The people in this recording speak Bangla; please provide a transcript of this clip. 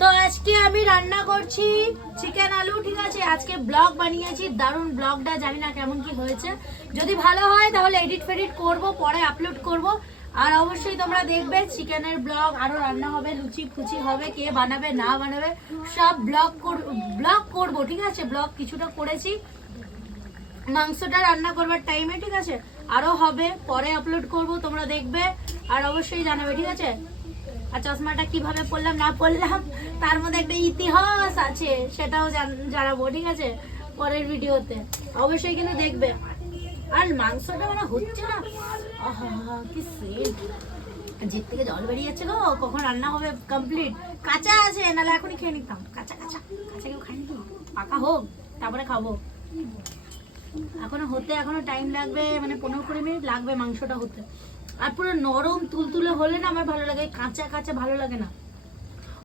তো আজকে আমি রান্না করছি চিকেন আলু, ঠিক আছে। আজকে ব্লগ বানিয়েছি, দারুণ ব্লগটা, জানি না কেমন কি হয়েছে। যদি ভালো হয় তাহলে এডিট ফেডিট করব, পরে আপলোড করব। আর অবশ্যই তোমরা দেখবে চিকেনের ব্লগ, আরো রান্না হবে, লুচি ফুচি হবে, কে বানাবে না বানাবে সব ব্লগ করব, ঠিক আছে। ব্লগ কিছুটা করেছি মাংসটা রান্না করবার টাইমে, ঠিক আছে। আরো হবে, পরে আপলোড করব, তোমরা দেখবে আর অবশ্যই জানাবে, ঠিক আছে। আর চশমাটা কিভাবে পরলাম না পরলাম তার মধ্যে একটা ইতিহাস আছে, সেটাও জানাবো, ঠিক আছে, পরের ভিডিওতে। অবশ্যই কিন্তু দেখবে। আর মাংসটা মানে হচ্ছে না, আহা কি সেন্ট, জিভ থেকে জল বেরিয়ে যাচ্ছে গো। কখন রান্না হবে কমপ্লিট? কাঁচা আছে, নাহলে এখনই খেয়ে নিতাম। কাঁচা কাঁচা কাঁচা কেউ খাইনি তো, পাকা হোক তারপরে খাবো। এখনো টাইম লাগবে, মানে 15-20 মিনিট লাগবে মাংসটা হতে। আর পুরো নরম তুলতুলে হলে না আমার ভালো লাগে, কাঁচা কাঁচা ভালো লাগে না।